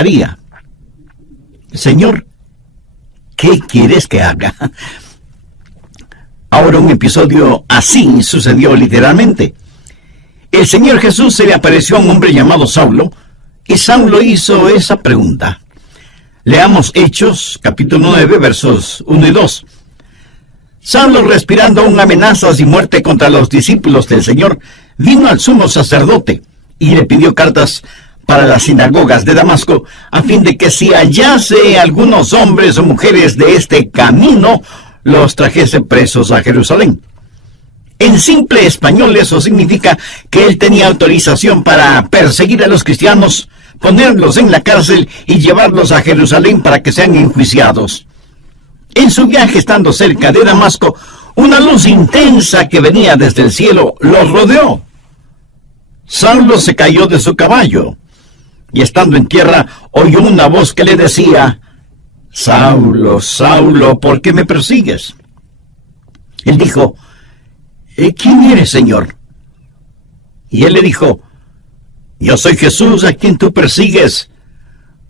María: Señor, ¿qué quieres que haga? Ahora un episodio así sucedió literalmente. El Señor Jesús se le apareció a un hombre llamado Saulo, y Saulo hizo esa pregunta. Leamos Hechos, capítulo 9, versos 1 y 2. Saulo, respirando aún amenazas y muerte contra los discípulos del Señor, vino al sumo sacerdote y le pidió cartas para las sinagogas de Damasco, a fin de que si hallase algunos hombres o mujeres de este camino, los trajese presos a Jerusalén. En simple español eso significa que él tenía autorización para perseguir a los cristianos, ponerlos en la cárcel y llevarlos a Jerusalén para que sean enjuiciados. En su viaje, estando cerca de Damasco, una luz intensa que venía desde el cielo los rodeó. Saulo se cayó de su caballo, y estando en tierra oyó una voz que le decía: Saulo, Saulo, ¿por qué me persigues? Él dijo: ¿quién eres, Señor? Y él le dijo: yo soy Jesús a quien tú persigues.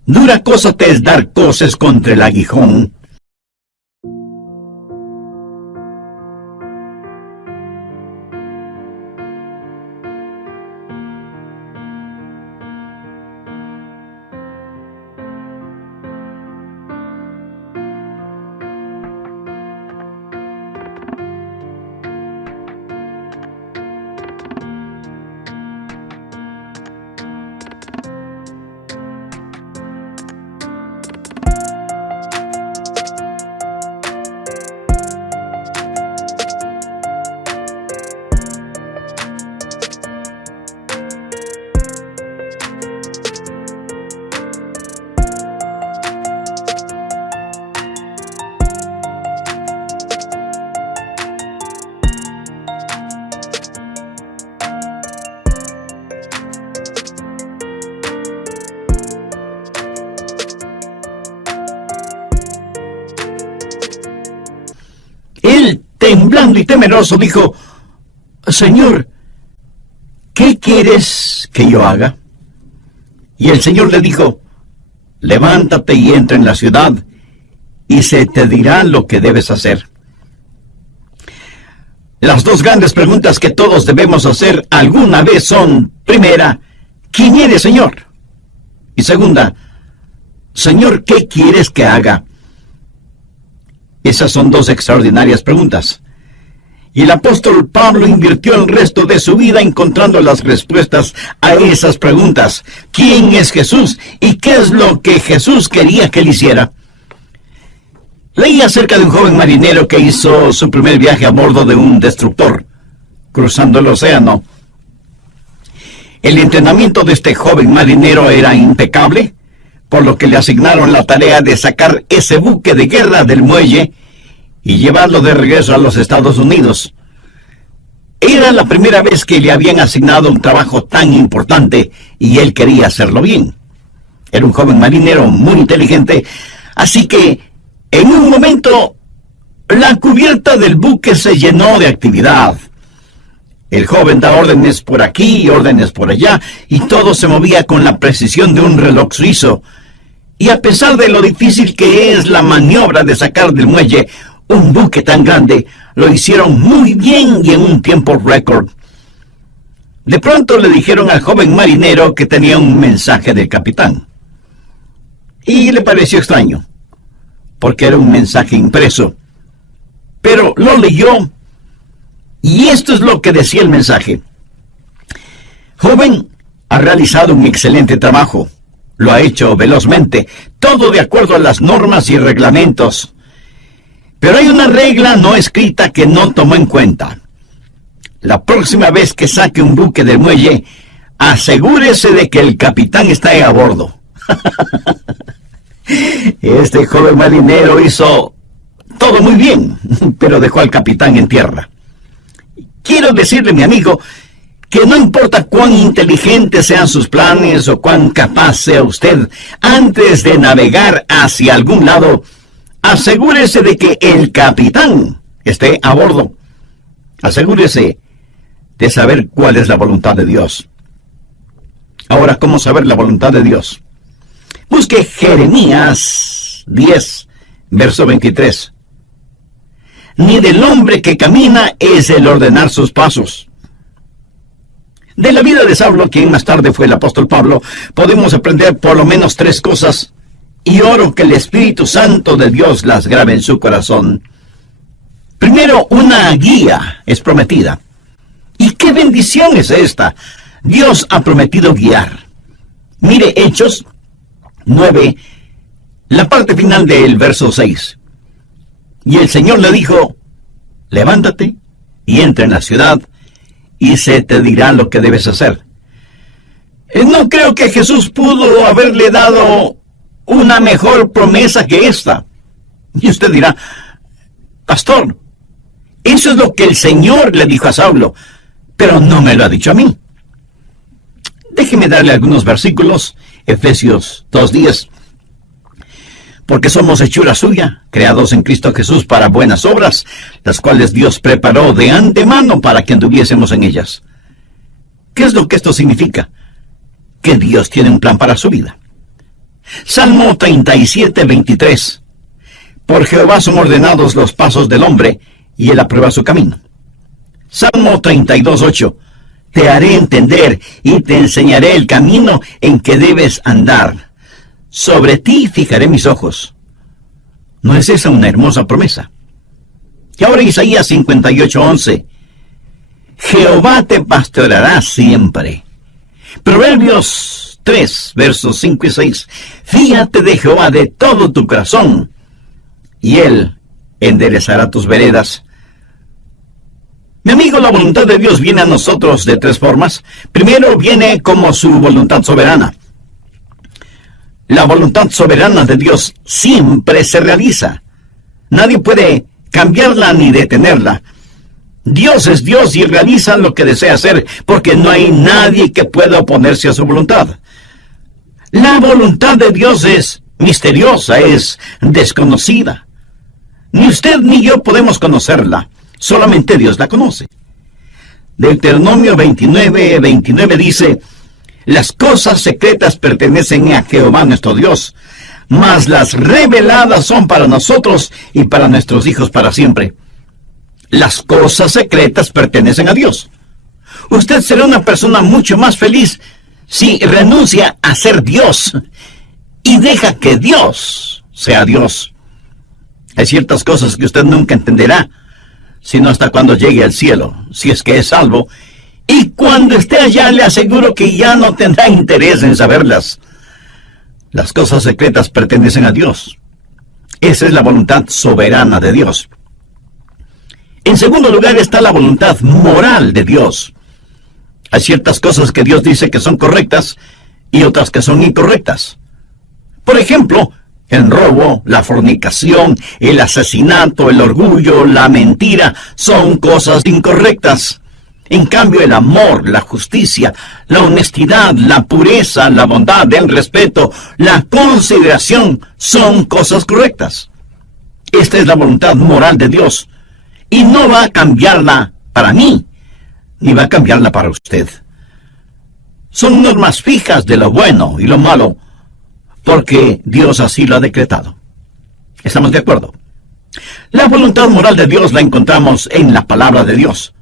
Dura cosa te es dar coces contra el aguijón. Él, temblando y temeroso, dijo: Señor, ¿qué quieres que yo haga? Y el Señor le dijo: levántate y entra en la ciudad, y se te dirá lo que debes hacer. Las dos grandes preguntas que todos debemos hacer alguna vez son: primera, ¿quién eres, Señor? Y segunda, Señor, ¿qué quieres que haga? Esas son dos extraordinarias preguntas. Y el apóstol Pablo invirtió el resto de su vida encontrando las respuestas a esas preguntas. ¿Quién es Jesús? ¿Y qué es lo que Jesús quería que él hiciera? Leí acerca de un joven marinero que hizo su primer viaje a bordo de un destructor, cruzando el océano. El entrenamiento de este joven marinero era impecable, por lo que le asignaron la tarea de sacar ese buque de guerra del muelle y llevarlo de regreso a los Estados Unidos. Era la primera vez que le habían asignado un trabajo tan importante y él quería hacerlo bien. Era un joven marinero muy inteligente, así que en un momento la cubierta del buque se llenó de actividad. El joven da órdenes por aquí y órdenes por allá, y todo se movía con la precisión de un reloj suizo. Y a pesar de lo difícil que es la maniobra de sacar del muelle un buque tan grande, lo hicieron muy bien y en un tiempo récord. De pronto le dijeron al joven marinero que tenía un mensaje del capitán. Y le pareció extraño, porque era un mensaje impreso. Pero lo leyó, y esto es lo que decía el mensaje: joven, ha realizado un excelente trabajo. Lo ha hecho velozmente, todo de acuerdo a las normas y reglamentos. Pero hay una regla no escrita que no tomó en cuenta. La próxima vez que saque un buque del muelle, asegúrese de que el capitán está a bordo. Este joven marinero hizo todo muy bien, pero dejó al capitán en tierra. Quiero decirle, mi amigo, que no importa cuán inteligentes sean sus planes o cuán capaz sea usted, antes de navegar hacia algún lado, asegúrese de que el capitán esté a bordo. Asegúrese de saber cuál es la voluntad de Dios. Ahora, ¿cómo saber la voluntad de Dios? Busque Jeremías 10, verso 23. Ni del hombre que camina es el ordenar sus pasos. De la vida de Saulo, quien más tarde fue el apóstol Pablo, podemos aprender por lo menos 3 cosas, y oro que el Espíritu Santo de Dios las grabe en su corazón. Primero, una guía es prometida. ¿Y qué bendición es esta? Dios ha prometido guiar. Mire Hechos 9, la parte final del verso 6. Y el Señor le dijo, levántate y entra en la ciudad, y se te dirá lo que debes hacer. No creo que Jesús pudo haberle dado una mejor promesa que esta. Y usted dirá, pastor, eso es lo que el Señor le dijo a Saulo, pero no me lo ha dicho a mí. Déjeme darle algunos versículos. Efesios 2:10. Porque somos hechura suya, creados en Cristo Jesús para buenas obras, las cuales Dios preparó de antemano para que anduviésemos en ellas. ¿Qué es lo que esto significa? Que Dios tiene un plan para su vida. Salmo 37:23. Por Jehová son ordenados los pasos del hombre, y él aprueba su camino. Salmo 32:8. Te haré entender y te enseñaré el camino en que debes andar. Sobre ti fijaré mis ojos. ¿No es esa una hermosa promesa? Y ahora Isaías 58:11. Jehová te pastoreará siempre. Proverbios 3, versos 5 y 6. Fíate de Jehová de todo tu corazón, y él enderezará tus veredas. Mi amigo, la voluntad de Dios viene a nosotros de 3 formas. Primero, viene como su voluntad soberana. La voluntad soberana de Dios siempre se realiza. Nadie puede cambiarla ni detenerla. Dios es Dios y realiza lo que desea hacer, porque no hay nadie que pueda oponerse a su voluntad. La voluntad de Dios es misteriosa, es desconocida. Ni usted ni yo podemos conocerla. Solamente Dios la conoce. Deuteronomio 29:29 dice, las cosas secretas pertenecen a Jehová nuestro Dios, mas las reveladas son para nosotros y para nuestros hijos para siempre. Las cosas secretas pertenecen a Dios. Usted será una persona mucho más feliz si renuncia a ser Dios y deja que Dios sea Dios. Hay ciertas cosas que usted nunca entenderá, sino hasta cuando llegue al cielo, si es que es salvo, y cuando esté allá le aseguro que ya no tendrá interés en saberlas. Las cosas secretas pertenecen a Dios. Esa es la voluntad soberana de Dios. En segundo lugar está la voluntad moral de Dios. Hay ciertas cosas que Dios dice que son correctas y otras que son incorrectas. Por ejemplo, el robo, la fornicación, el asesinato, el orgullo, la mentira, son cosas incorrectas. En cambio, el amor, la justicia, la honestidad, la pureza, la bondad, el respeto, la consideración, son cosas correctas. Esta es la voluntad moral de Dios. Y no va a cambiarla para mí, ni va a cambiarla para usted. Son normas fijas de lo bueno y lo malo, porque Dios así lo ha decretado. ¿Estamos de acuerdo? La voluntad moral de Dios la encontramos en la palabra de Dios,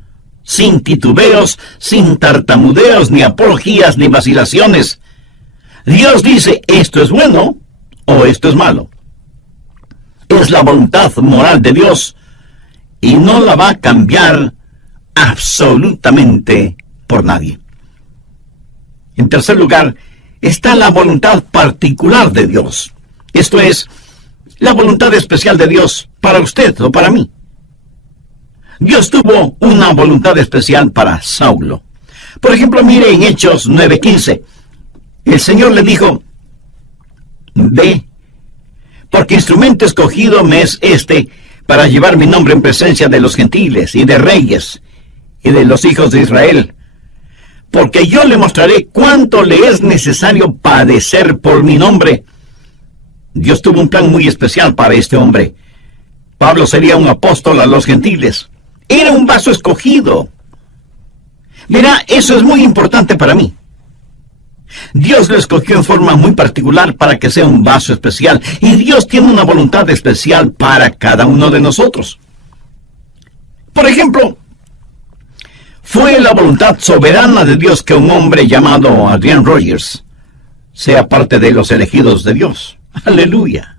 sin titubeos, sin tartamudeos, ni apologías, ni vacilaciones. Dios dice, esto es bueno o esto es malo. Es la voluntad moral de Dios y no la va a cambiar absolutamente por nadie. En tercer lugar, está la voluntad particular de Dios. Esto es, la voluntad especial de Dios para usted o para mí. Dios tuvo una voluntad especial para Saulo. Por ejemplo, mire en Hechos 9:15. El Señor le dijo, ve, porque instrumento escogido me es este para llevar mi nombre en presencia de los gentiles y de reyes y de los hijos de Israel. Porque yo le mostraré cuánto le es necesario padecer por mi nombre. Dios tuvo un plan muy especial para este hombre. Pablo sería un apóstol a los gentiles. Era un vaso escogido. Verá, eso es muy importante para mí. Dios lo escogió en forma muy particular para que sea un vaso especial, y Dios tiene una voluntad especial para cada uno de nosotros. Por ejemplo, fue la voluntad soberana de Dios que un hombre llamado Adrian Rogers sea parte de los elegidos de Dios. ¡Aleluya!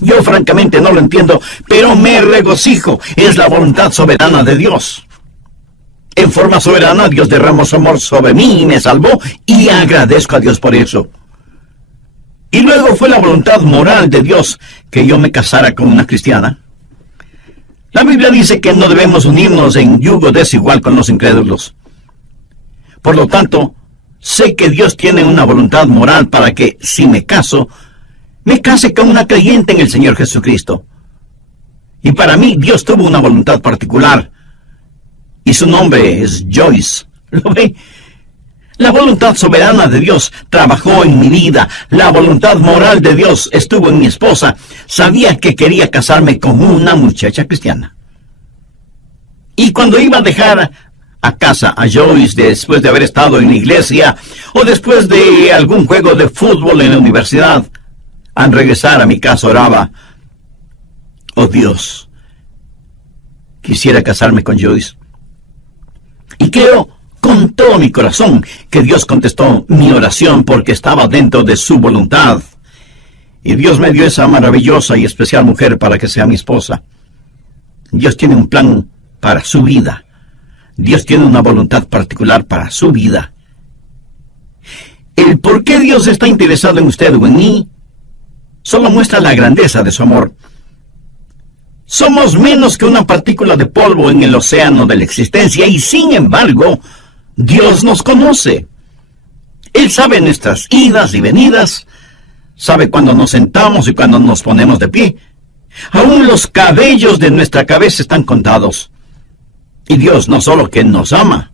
Yo francamente no lo entiendo, pero me regocijo. Es la voluntad soberana de Dios. En forma soberana, Dios derramó su amor sobre mí y me salvó, y agradezco a Dios por eso. Y luego fue la voluntad moral de Dios que yo me casara con una cristiana. La Biblia dice que no debemos unirnos en yugo desigual con los incrédulos. Por lo tanto, sé que Dios tiene una voluntad moral para que, si me case con una creyente en el Señor Jesucristo. Y para mí, Dios tuvo una voluntad particular, y su nombre es Joyce. ¿Lo ve? La voluntad soberana de Dios trabajó en mi vida. La voluntad moral de Dios estuvo en mi esposa. Sabía que quería casarme con una muchacha cristiana. Y cuando iba a dejar a casa a Joyce después de haber estado en la iglesia, o después de algún juego de fútbol en la universidad, al regresar a mi casa oraba: oh Dios, quisiera casarme con Joyce. Y creo con todo mi corazón que Dios contestó mi oración porque estaba dentro de su voluntad. Y Dios me dio esa maravillosa y especial mujer para que sea mi esposa. Dios tiene un plan para su vida. Dios tiene una voluntad particular para su vida. El por qué Dios está interesado en usted o en mí solo muestra la grandeza de su amor. Somos menos que una partícula de polvo en el océano de la existencia, y sin embargo, Dios nos conoce. Él sabe nuestras idas y venidas, sabe cuándo nos sentamos y cuándo nos ponemos de pie. Aún los cabellos de nuestra cabeza están contados. Y Dios no solo que nos ama,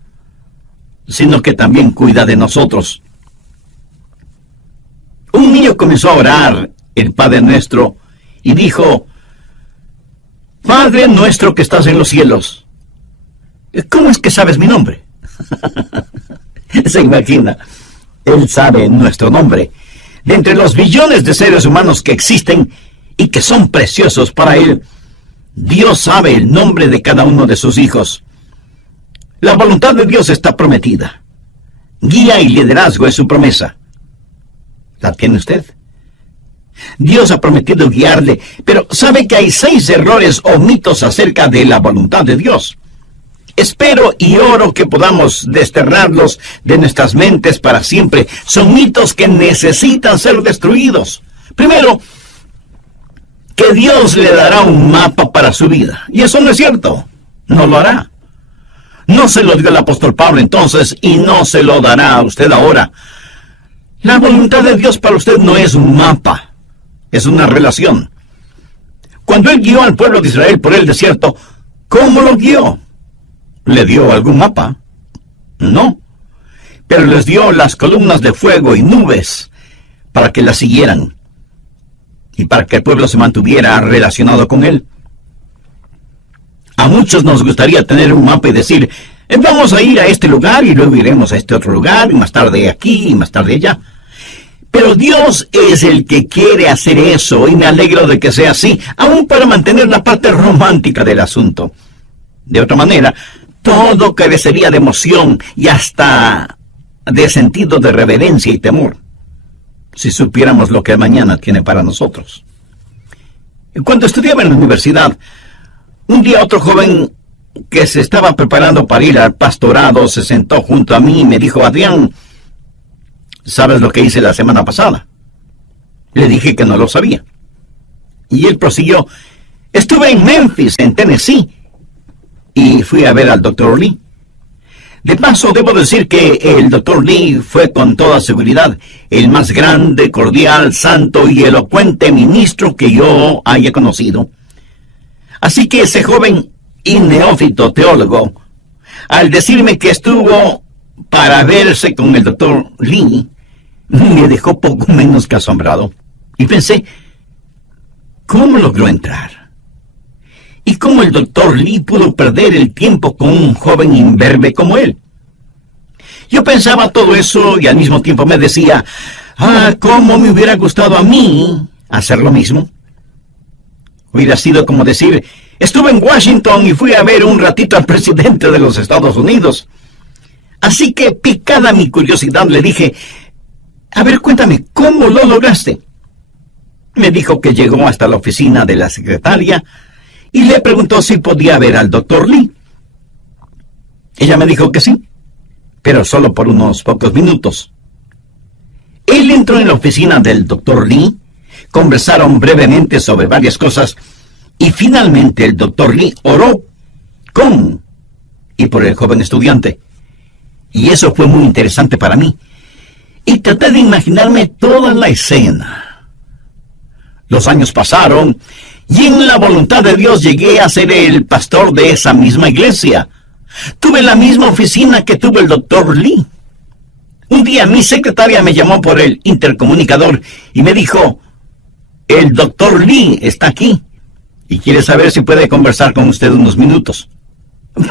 sino que también cuida de nosotros. Un niño comenzó a orar el Padre Nuestro y dijo: Padre nuestro que estás en los cielos. ¿Cómo es que sabes mi nombre? Se imagina, Él sabe nuestro nombre. De entre los billones de seres humanos que existen y que son preciosos para Él, Dios sabe el nombre de cada uno de sus hijos. La voluntad de Dios está prometida. Guía y liderazgo es su promesa. ¿La tiene usted? Dios ha prometido guiarle, pero sabe que hay 6 errores o mitos acerca de la voluntad de Dios. Espero y oro que podamos desterrarlos de nuestras mentes para siempre. Son mitos que necesitan ser destruidos. Primero, que Dios le dará un mapa para su vida. Y eso no es cierto. No lo hará. No se lo dio el apóstol Pablo entonces, y no se lo dará a usted ahora. La voluntad de Dios para usted no es un mapa. Es una relación. Cuando Él guió al pueblo de Israel por el desierto, ¿cómo lo guió? ¿Le dio algún mapa? No. Pero les dio las columnas de fuego y nubes para que las siguieran y para que el pueblo se mantuviera relacionado con Él. A muchos nos gustaría tener un mapa y decir: vamos a ir a este lugar y luego iremos a este otro lugar y más tarde aquí y más tarde allá. Pero Dios es el que quiere hacer eso, y me alegro de que sea así, aún para mantener la parte romántica del asunto. De otra manera, todo carecería de emoción y hasta de sentido de reverencia y temor, si supiéramos lo que mañana tiene para nosotros. Cuando estudiaba en la universidad, un día otro joven que se estaba preparando para ir al pastorado se sentó junto a mí y me dijo: Adrián, ¿sabes lo que hice la semana pasada? Le dije que no lo sabía. Y él prosiguió: estuve en Memphis, en Tennessee, y fui a ver al Dr. Lee. De paso, debo decir que el Dr. Lee fue con toda seguridad el más grande, cordial, santo y elocuente ministro que yo haya conocido. Así que ese joven y neófito teólogo, al decirme que estuvo para verse con el Dr. Lee, me dejó poco menos que asombrado. Y pensé: ¿cómo logró entrar? ¿Y cómo el Dr. Lee pudo perder el tiempo con un joven imberbe como él? Yo pensaba todo eso y al mismo tiempo me decía, cómo me hubiera gustado a mí hacer lo mismo. Hubiera sido como decir, estuve en Washington y fui a ver un ratito al presidente de los Estados Unidos. Así que, picada mi curiosidad, le dije, a ver, cuéntame, ¿cómo lo lograste? Me dijo que llegó hasta la oficina de la secretaria y le preguntó si podía ver al doctor Lee. Ella me dijo que sí, pero solo por unos pocos minutos. Él entró en la oficina del doctor Lee, conversaron brevemente sobre varias cosas y finalmente el doctor Lee oró con y por el joven estudiante. Y eso fue muy interesante para mí. Y traté de imaginarme toda la escena. Los años pasaron y en la voluntad de Dios llegué a ser el pastor de esa misma iglesia. Tuve la misma oficina que tuvo el doctor Lee. Un día mi secretaria me llamó por el intercomunicador y me dijo, el doctor Lee está aquí y quiere saber si puede conversar con usted unos minutos.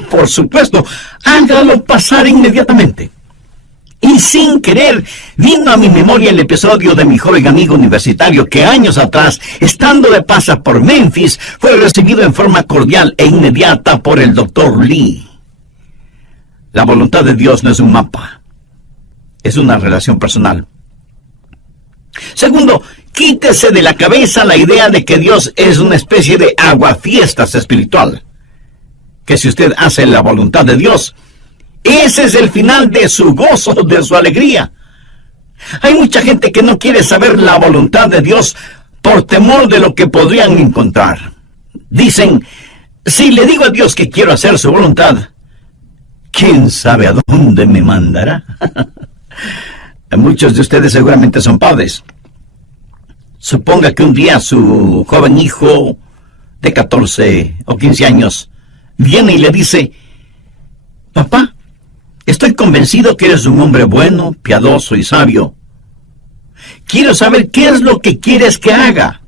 Por supuesto, hágalo pasar inmediatamente. Y sin querer, vino a mi memoria el episodio de mi joven amigo universitario que años atrás, estando de paso por Memphis, fue recibido en forma cordial e inmediata por el doctor Lee. La voluntad de Dios no es un mapa, es una relación personal. Segundo, quítese de la cabeza la idea de que Dios es una especie de aguafiestas espiritual. Que si usted hace la voluntad de Dios, ese es el final de su gozo, de su alegría. Hay mucha gente que no quiere saber la voluntad de Dios por temor de lo que podrían encontrar. Dicen, si le digo a Dios que quiero hacer su voluntad, ¿quién sabe a dónde me mandará? Muchos de ustedes seguramente son padres. Suponga que un día su joven hijo de 14 o 15 años viene y le dice, papá, estoy convencido que eres un hombre bueno, piadoso y sabio. Quiero saber qué es lo que quieres que haga.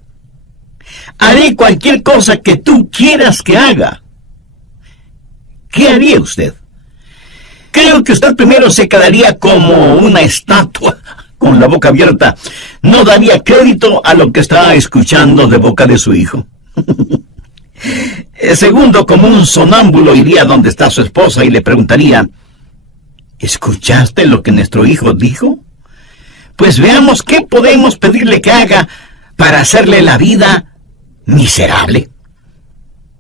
Haré cualquier cosa que tú quieras que haga. ¿Qué haría usted? Creo que usted primero se quedaría como una estatua con la boca abierta. No daría crédito a lo que está escuchando de boca de su hijo. Segundo, como un sonámbulo iría donde está su esposa y le preguntaría, ¿escuchaste lo que nuestro hijo dijo? Pues veamos qué podemos pedirle que haga para hacerle la vida miserable.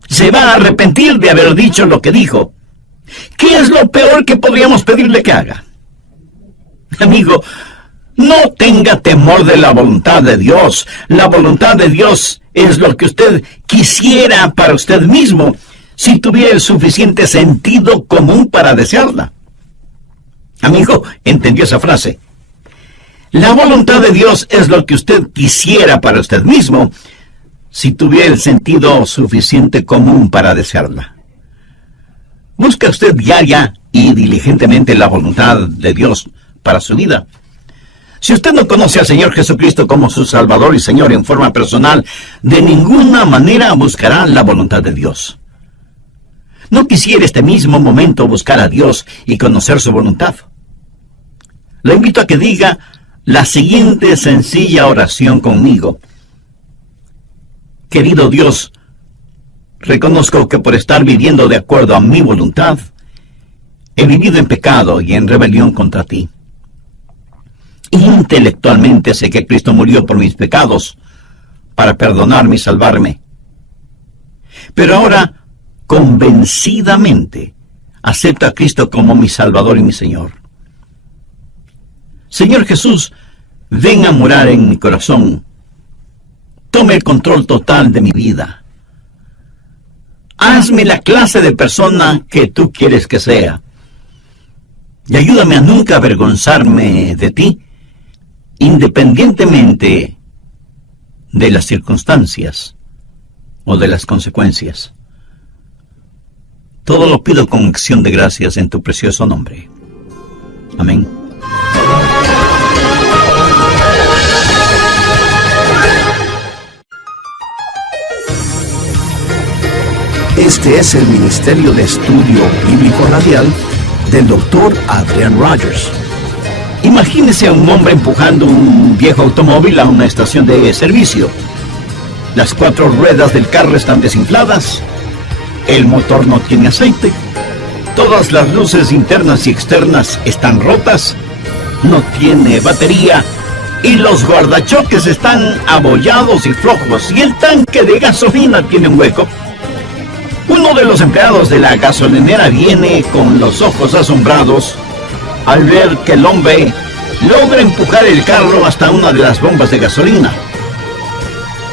Se va a arrepentir de haber dicho lo que dijo. ¿Qué es lo peor que podríamos pedirle que haga? Amigo, no tenga temor de la voluntad de Dios. La voluntad de Dios es lo que usted quisiera para usted mismo, si tuviera el suficiente sentido común para desearla. Amigo, ¿entendió esa frase? La voluntad de Dios es lo que usted quisiera para usted mismo, si tuviera el sentido suficiente común para desearla. ¿Busca usted diaria y diligentemente la voluntad de Dios para su vida? Si usted no conoce al Señor Jesucristo como su Salvador y Señor en forma personal, de ninguna manera buscará la voluntad de Dios. ¿No quisiera este mismo momento buscar a Dios y conocer su voluntad? Lo invito a que diga la siguiente sencilla oración conmigo. Querido Dios, reconozco que por estar viviendo de acuerdo a mi voluntad, he vivido en pecado y en rebelión contra ti. Intelectualmente sé que Cristo murió por mis pecados para perdonarme y salvarme. Pero ahora, convencidamente, acepto a Cristo como mi Salvador y mi Señor. Señor Jesús, ven a morar en mi corazón. Tome el control total de mi vida. Hazme la clase de persona que tú quieres que sea. Y ayúdame a nunca avergonzarme de ti, independientemente de las circunstancias o de las consecuencias. Todo lo pido con acción de gracias en tu precioso nombre. Amén. Este es el Ministerio de Estudio Bíblico Radial del Dr. Adrian Rogers. Imagínese a un hombre empujando un viejo automóvil a una estación de servicio. Las 4 ruedas del carro están desinfladas, el motor no tiene aceite, todas las luces internas y externas están rotas, no tiene batería y los guardachoques están abollados y flojos y el tanque de gasolina tiene un hueco. Uno de los empleados de la gasolinera viene con los ojos asombrados al ver que el hombre logra empujar el carro hasta una de las bombas de gasolina.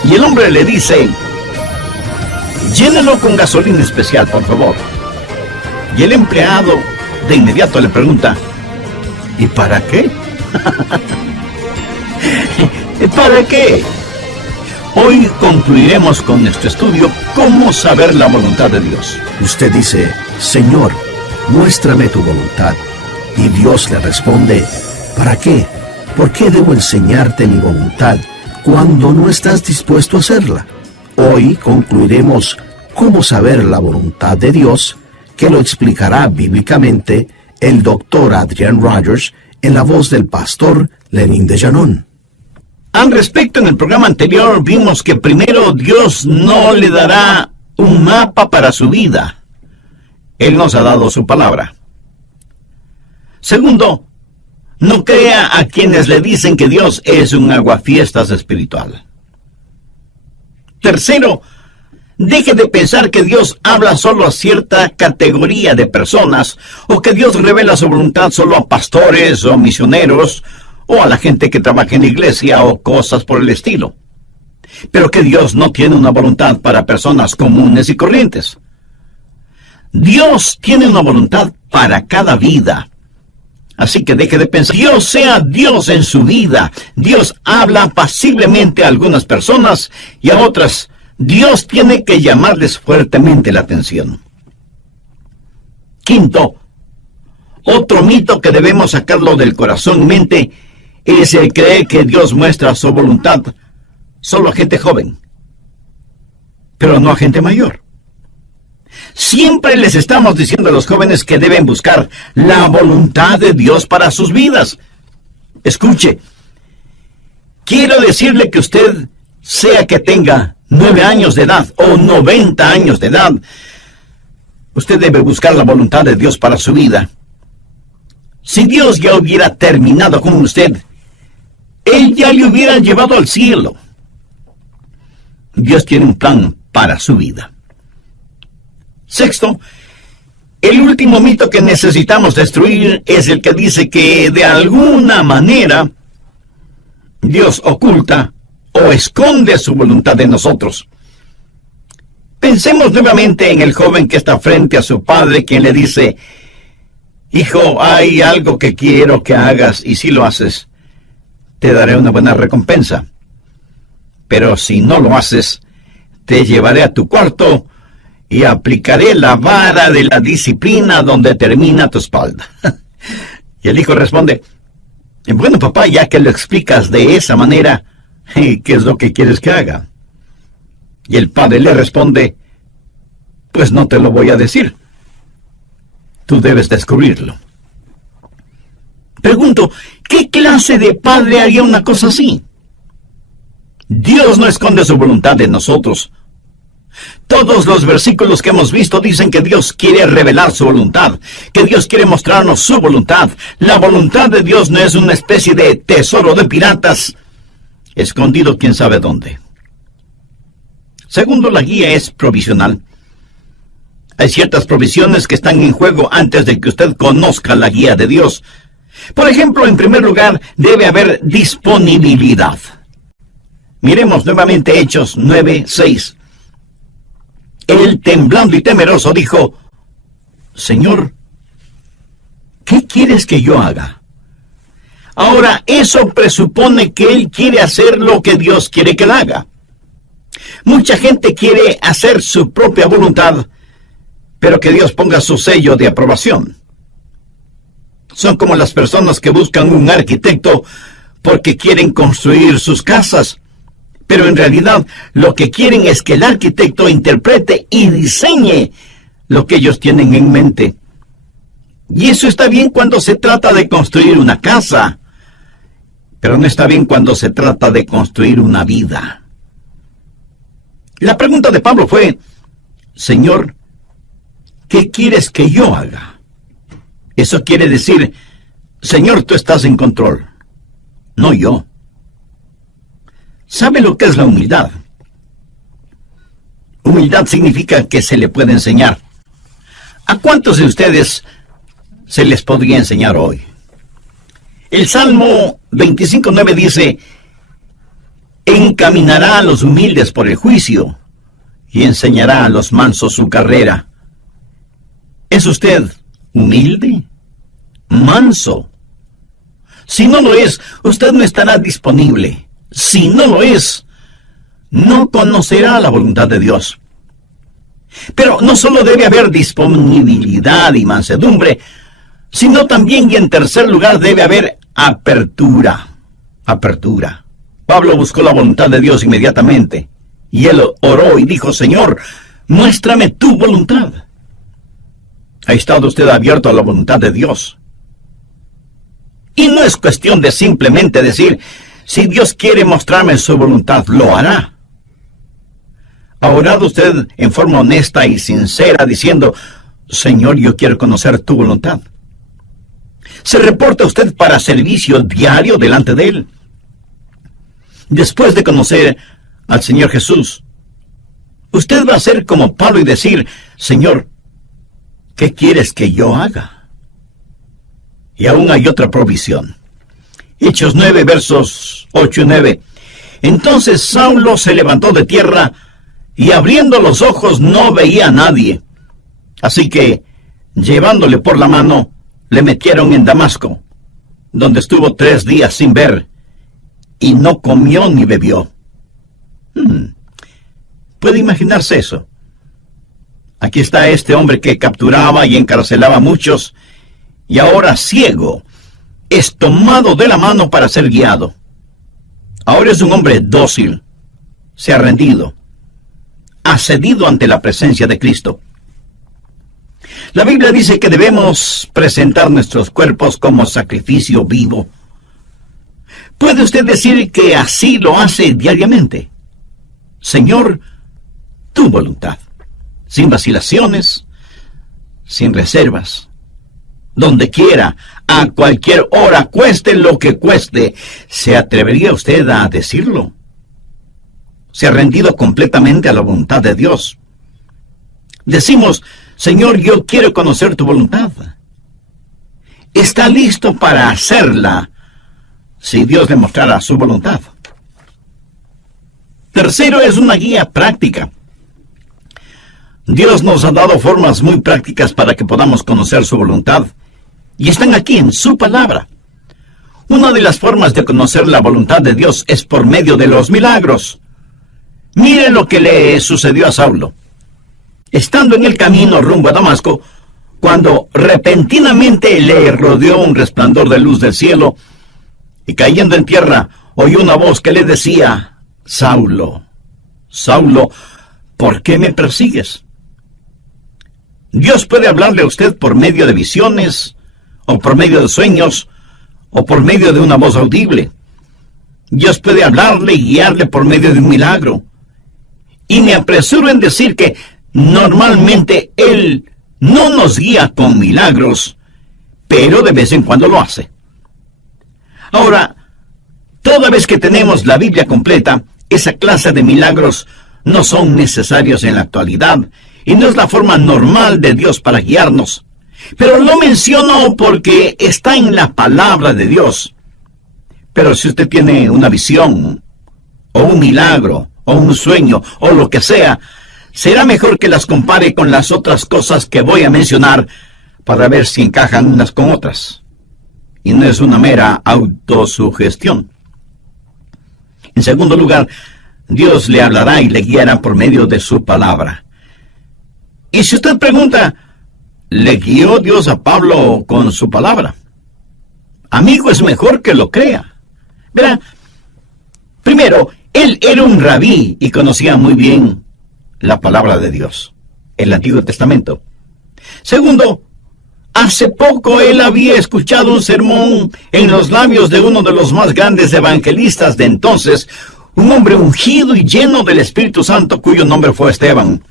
Y el hombre le dice: llénelo con gasolina especial, por favor. Y el empleado de inmediato le pregunta: ¿y para qué? ¿Para qué? Hoy concluiremos con nuestro estudio cómo saber la voluntad de Dios. Usted dice: Señor, muéstrame tu voluntad. Y Dios le responde: ¿para qué? ¿Por qué debo enseñarte mi voluntad cuando no estás dispuesto a hacerla? Hoy concluiremos cómo saber la voluntad de Dios, que lo explicará bíblicamente el Dr. Adrian Rogers en la voz del pastor Lenín de Llanón. Al respecto, en el programa anterior vimos que primero Dios no le dará un mapa para su vida. Él nos ha dado su palabra. Segundo, no crea a quienes le dicen que Dios es un aguafiestas espiritual. Tercero, deje de pensar que Dios habla solo a cierta categoría de personas, o que Dios revela su voluntad solo a pastores o misioneros, o a la gente que trabaja en la iglesia o cosas por el estilo. Pero que Dios no tiene una voluntad para personas comunes y corrientes. Dios tiene una voluntad para cada vida. Así que deje de pensar que Dios sea Dios en su vida. Dios habla pasiblemente a algunas personas y a otras Dios tiene que llamarles fuertemente la atención. Quinto, otro mito que debemos sacarlo del corazón y mente es el creer que Dios muestra su voluntad solo a gente joven, pero no a gente mayor. Siempre les estamos diciendo a los jóvenes que deben buscar la voluntad de Dios para sus vidas. Escuche, quiero decirle que usted, sea que tenga 9 años de edad o 90 años de edad, usted debe buscar la voluntad de Dios para su vida. Si Dios ya hubiera terminado con usted, Él ya le hubiera llevado al cielo. Dios tiene un plan para su vida. Sexto, el último mito que necesitamos destruir es el que dice que de alguna manera Dios oculta o esconde su voluntad de nosotros. Pensemos nuevamente en el joven que está frente a su padre, quien le dice: hijo, hay algo que quiero que hagas y si lo haces, te daré una buena recompensa. Pero si no lo haces, te llevaré a tu cuarto y aplicaré la vara de la disciplina donde termina tu espalda. Y el hijo responde: bueno, papá, ya que lo explicas de esa manera, ¿qué es lo que quieres que haga? Y el padre le responde: pues no te lo voy a decir. Tú debes descubrirlo. Pregunto, ¿qué clase de padre haría una cosa así? Dios no esconde su voluntad de nosotros. Todos los versículos que hemos visto dicen que Dios quiere revelar su voluntad, que Dios quiere mostrarnos su voluntad. La voluntad de Dios no es una especie de tesoro de piratas, escondido quién sabe dónde. Segundo, la guía es provisional. Hay ciertas provisiones que están en juego antes de que usted conozca la guía de Dios. Por ejemplo, en primer lugar, debe haber disponibilidad. Miremos nuevamente Hechos 9:6. Él, temblando y temeroso, dijo: Señor, ¿qué quieres que yo haga? Ahora, eso presupone que él quiere hacer lo que Dios quiere que él haga. Mucha gente quiere hacer su propia voluntad, pero que Dios ponga su sello de aprobación. Son como las personas que buscan un arquitecto porque quieren construir sus casas, pero en realidad lo que quieren es que el arquitecto interprete y diseñe lo que ellos tienen en mente. Y eso está bien cuando se trata de construir una casa, pero no está bien cuando se trata de construir una vida. La pregunta de Pablo fue: Señor, ¿qué quieres que yo haga? Eso quiere decir: Señor, tú estás en control, no yo. ¿Sabe lo que es la humildad? Humildad significa que se le puede enseñar. ¿A cuántos de ustedes se les podría enseñar hoy? El Salmo 25:9 dice: encaminará a los humildes por el juicio y enseñará a los mansos su carrera. ¿Es usted humilde? ¿Manso? Si no lo es, usted no estará disponible. Si no lo es, no conocerá la voluntad de Dios. Pero no solo debe haber disponibilidad y mansedumbre, sino también, y en tercer lugar, debe haber apertura. Apertura. Pablo buscó la voluntad de Dios inmediatamente, y él oró y dijo: Señor, muéstrame tu voluntad. ¿Ha estado usted abierto a la voluntad de Dios? Y no es cuestión de simplemente decir: si Dios quiere mostrarme su voluntad, lo hará. ¿Ha orado usted en forma honesta y sincera diciendo: Señor, yo quiero conocer tu voluntad? ¿Se reporta usted para servicio diario delante de Él? Después de conocer al Señor Jesús, usted va a ser como Pablo y decir: Señor, ¿qué quieres que yo haga? Y aún hay otra provisión. Hechos 9, versos 8 y 9. Entonces Saulo se levantó de tierra, y abriendo los ojos no veía a nadie. Así que, llevándole por la mano, le metieron en Damasco, donde estuvo 3 días sin ver, y no comió ni bebió. ¿Puede imaginarse eso? Aquí está este hombre que capturaba y encarcelaba a muchos, y ahora ciego, es tomado de la mano para ser guiado. Ahora es un hombre dócil, se ha rendido, ha cedido ante la presencia de Cristo. La Biblia dice que debemos presentar nuestros cuerpos como sacrificio vivo. ¿Puede usted decir que así lo hace diariamente? Señor, tu voluntad, sin vacilaciones, sin reservas, donde quiera, a cualquier hora, cueste lo que cueste. ¿Se atrevería usted a decirlo? ¿Se ha rendido completamente a la voluntad de Dios? Decimos: Señor, yo quiero conocer tu voluntad. ¿Está listo para hacerla si Dios le mostrara su voluntad? Tercero, es una guía práctica. Dios nos ha dado formas muy prácticas para que podamos conocer su voluntad, y están aquí en su palabra. Una de las formas de conocer la voluntad de Dios es por medio de los milagros. Mire lo que le sucedió a Saulo. Estando en el camino rumbo a Damasco, cuando repentinamente le rodeó un resplandor de luz del cielo, y cayendo en tierra, oyó una voz que le decía: Saulo, Saulo, ¿por qué me persigues? Dios puede hablarle a usted por medio de visiones, o por medio de sueños, o por medio de una voz audible. Dios puede hablarle y guiarle por medio de un milagro. Y me apresuro en decir que normalmente Él no nos guía con milagros, pero de vez en cuando lo hace. Ahora, toda vez que tenemos la Biblia completa, esa clase de milagros no son necesarios en la actualidad, y no es la forma normal de Dios para guiarnos. Pero lo menciono porque está en la palabra de Dios. Pero si usted tiene una visión, o un milagro, o un sueño, o lo que sea, será mejor que las compare con las otras cosas que voy a mencionar para ver si encajan unas con otras. Y no es una mera autosugestión. En segundo lugar, Dios le hablará y le guiará por medio de su palabra. Y si usted pregunta, ¿le guió Dios a Pablo con su palabra? Amigo, es mejor que lo crea. Verá, primero, él era un rabí y conocía muy bien la palabra de Dios, el Antiguo Testamento. Segundo, Hace poco él había escuchado un sermón en los labios de uno de los más grandes evangelistas de entonces, un hombre ungido y lleno del Espíritu Santo, cuyo nombre fue Esteban.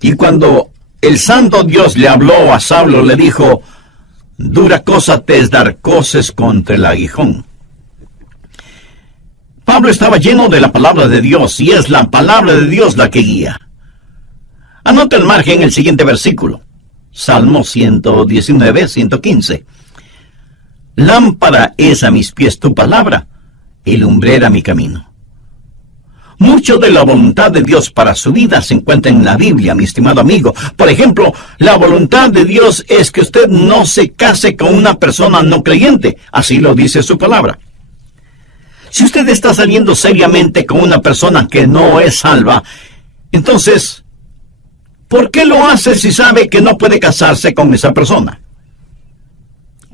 Y cuando el santo Dios le habló a Saulo, le dijo: dura cosa te es dar coces contra el aguijón. Pablo estaba lleno de la palabra de Dios, y es la palabra de Dios la que guía. Anota al margen el siguiente versículo. Salmo 119, 115. Lámpara es a mis pies tu palabra, y lumbrera mi camino. Mucho de la voluntad de Dios para su vida se encuentra en la Biblia, mi estimado amigo. Por ejemplo, la voluntad de Dios es que usted no se case con una persona no creyente. Así lo dice su palabra. Si usted está saliendo seriamente con una persona que no es salva, entonces, ¿por qué lo hace si sabe que no puede casarse con esa persona?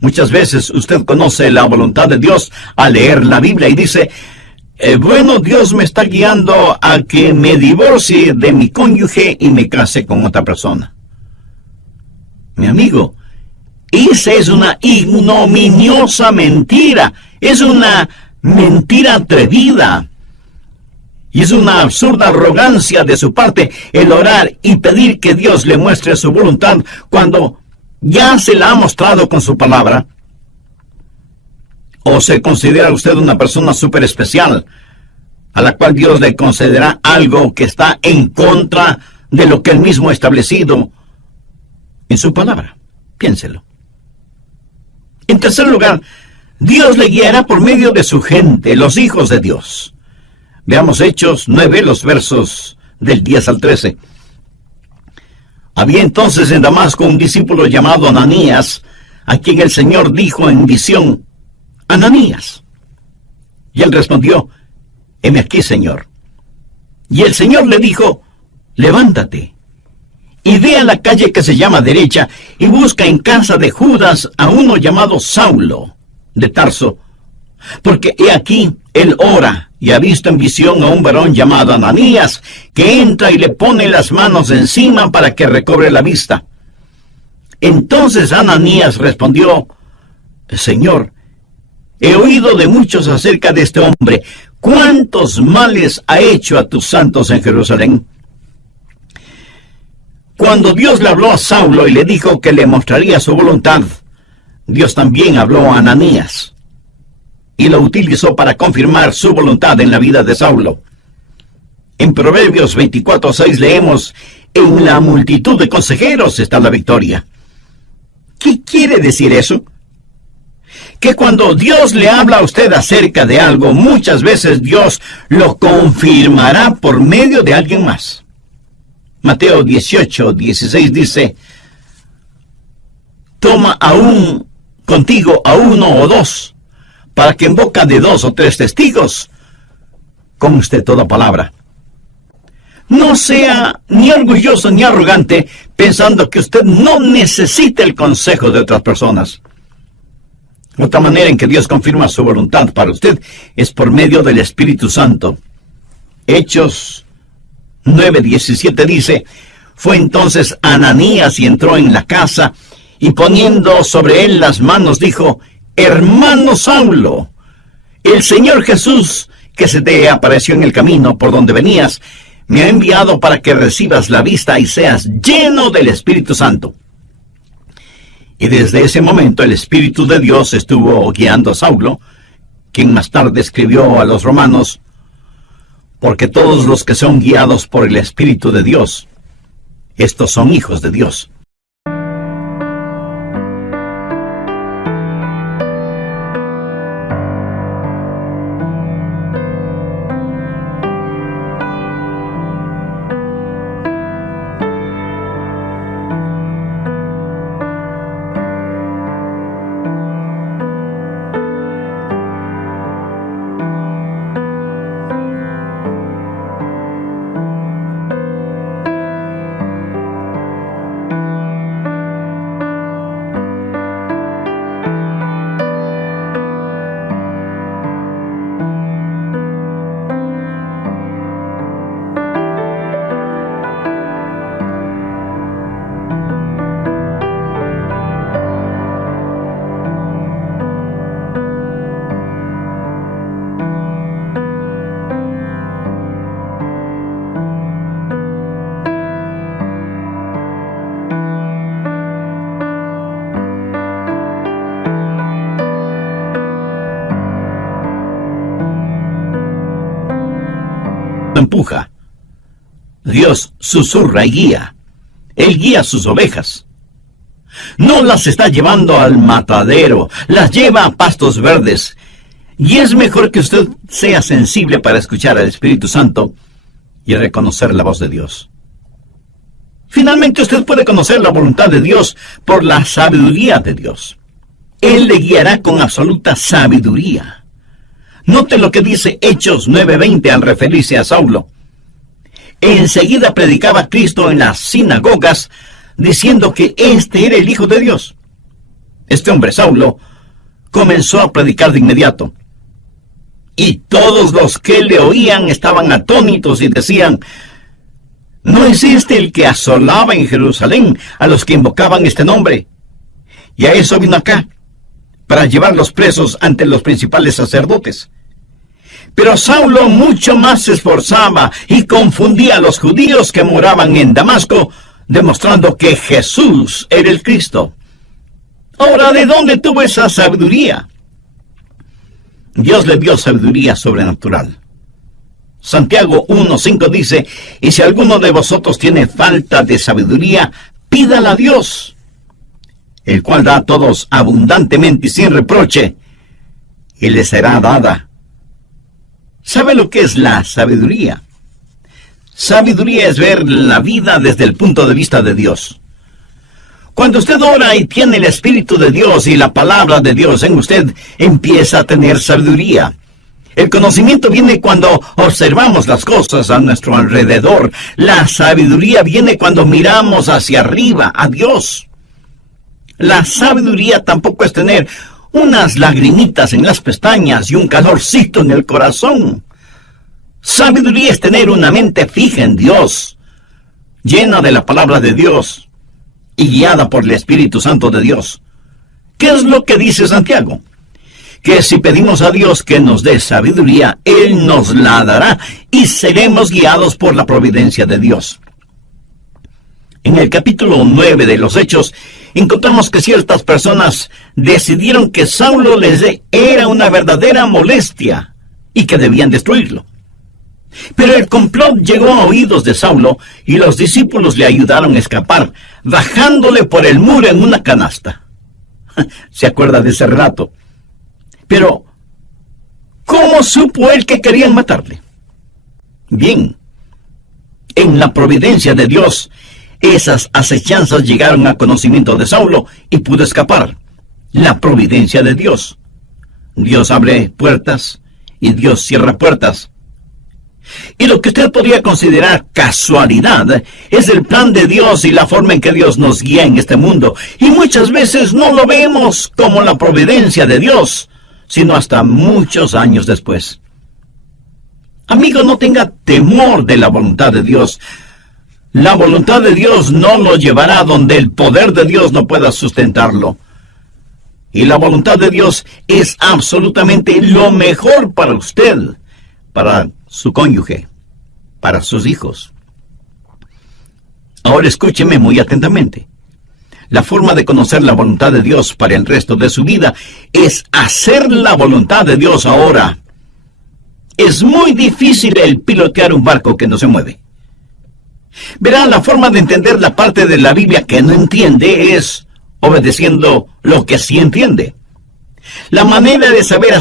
Muchas veces usted conoce la voluntad de Dios al leer la Biblia y dice: bueno, Dios me está guiando a que me divorcie de mi cónyuge y me case con otra persona. Mi amigo, esa es una ignominiosa mentira. Es una mentira atrevida. Y es una absurda arrogancia de su parte el orar y pedir que Dios le muestre su voluntad cuando ya se la ha mostrado con su palabra. ¿O se considera usted una persona súper especial, a la cual Dios le concederá algo que está en contra de lo que Él mismo ha establecido en su palabra? Piénselo. En tercer lugar, Dios le guiará por medio de su gente, los hijos de Dios. Veamos Hechos 9, los versos del 10 al 13. Había entonces en Damasco un discípulo llamado Ananías, a quien el Señor dijo en visión: Ananías. Y él respondió: heme aquí, Señor. Y el Señor le dijo: levántate, y ve a la calle que se llama Derecha, y busca en casa de Judas a uno llamado Saulo, de Tarso, porque he aquí, él ora, y ha visto en visión a un varón llamado Ananías, que entra y le pone las manos encima para que recobre la vista. Entonces Ananías respondió: Señor, he oído de muchos acerca de este hombre. ¿Cuántos males ha hecho a tus santos en Jerusalén? Cuando Dios le habló a Saulo y le dijo que le mostraría su voluntad, Dios también habló a Ananías y lo utilizó para confirmar su voluntad en la vida de Saulo. En Proverbios 24:6 leemos: en la multitud de consejeros está la victoria. ¿Qué quiere decir eso? Que cuando Dios le habla a usted acerca de algo, muchas veces Dios lo confirmará por medio de alguien más. Mateo 18:16 dice: toma aún contigo a uno o dos, para que en boca de 2 o 3 testigos conste toda palabra. No sea ni orgulloso ni arrogante pensando que usted no necesita el consejo de otras personas. Otra manera en que Dios confirma su voluntad para usted es por medio del Espíritu Santo. Hechos 9:17 dice: fue entonces Ananías y entró en la casa, y poniendo sobre él las manos dijo: hermano Saulo, el Señor Jesús, que se te apareció en el camino por donde venías, me ha enviado para que recibas la vista y seas lleno del Espíritu Santo. Y desde ese momento el Espíritu de Dios estuvo guiando a Saulo, quien más tarde escribió a los romanos: porque todos los que son guiados por el Espíritu de Dios, estos son hijos de Dios. empuja. Dios susurra y guía. Él guía a sus ovejas. No las está llevando al matadero, las lleva a pastos verdes. Y es mejor que usted sea sensible para escuchar al Espíritu Santo y reconocer la voz de Dios. Finalmente, usted puede conocer la voluntad de Dios por la sabiduría de Dios. Él le guiará con absoluta sabiduría. Note lo que dice Hechos 9:20 al referirse a Saulo. Enseguida predicaba Cristo en las sinagogas, diciendo que este era el Hijo de Dios. Este hombre, Saulo, comenzó a predicar de inmediato. Y todos los que le oían estaban atónitos y decían: ¿no es este el que asolaba en Jerusalén a los que invocaban este nombre? Y a eso vino acá, para llevarlos presos ante los principales sacerdotes. Pero Saulo mucho más se esforzaba y confundía a los judíos que moraban en Damasco, demostrando que Jesús era el Cristo. Ahora, ¿de dónde tuvo esa sabiduría? Dios le dio sabiduría sobrenatural. Santiago 1:5 dice: y si alguno de vosotros tiene falta de sabiduría, pídala a Dios, el cual da a todos abundantemente y sin reproche, y le será dada. ¿Sabe lo que es la sabiduría? Sabiduría es ver la vida desde el punto de vista de Dios. Cuando usted ora y tiene el Espíritu de Dios y la palabra de Dios en usted, empieza a tener sabiduría. El conocimiento viene cuando observamos las cosas a nuestro alrededor. La sabiduría viene cuando miramos hacia arriba, a Dios. La sabiduría tampoco es tener unas lagrimitas en las pestañas y un calorcito en el corazón. Sabiduría es tener una mente fija en Dios, llena de la palabra de Dios y guiada por el Espíritu Santo de Dios. ¿Qué es lo que dice Santiago? Que si pedimos a Dios que nos dé sabiduría, Él nos la dará y seremos guiados por la providencia de Dios. En el capítulo 9 de los Hechos, encontramos que ciertas personas decidieron que Saulo era una verdadera molestia y que debían destruirlo. Pero el complot llegó a oídos de Saulo y los discípulos le ayudaron a escapar, bajándole por el muro en una canasta. ¿Se acuerda de ese relato? Pero, ¿cómo supo él que querían matarle? Bien, en la providencia de Dios, esas acechanzas llegaron a conocimiento de Saulo y pudo escapar. La providencia de Dios. Dios abre puertas y Dios cierra puertas. Y lo que usted podría considerar casualidad es el plan de Dios y la forma en que Dios nos guía en este mundo. Y muchas veces no lo vemos como la providencia de Dios, sino hasta muchos años después. Amigo, no tenga temor de la voluntad de Dios. La voluntad de Dios no lo llevará donde el poder de Dios no pueda sustentarlo. Y la voluntad de Dios es absolutamente lo mejor para usted, para su cónyuge, para sus hijos. Ahora escúcheme muy atentamente. La forma de conocer la voluntad de Dios para el resto de su vida es hacer la voluntad de Dios ahora. Es muy difícil el pilotear un barco que no se mueve. Verá, la forma de entender la parte de la Biblia que no entiende es obedeciendo lo que sí entiende. La manera de saber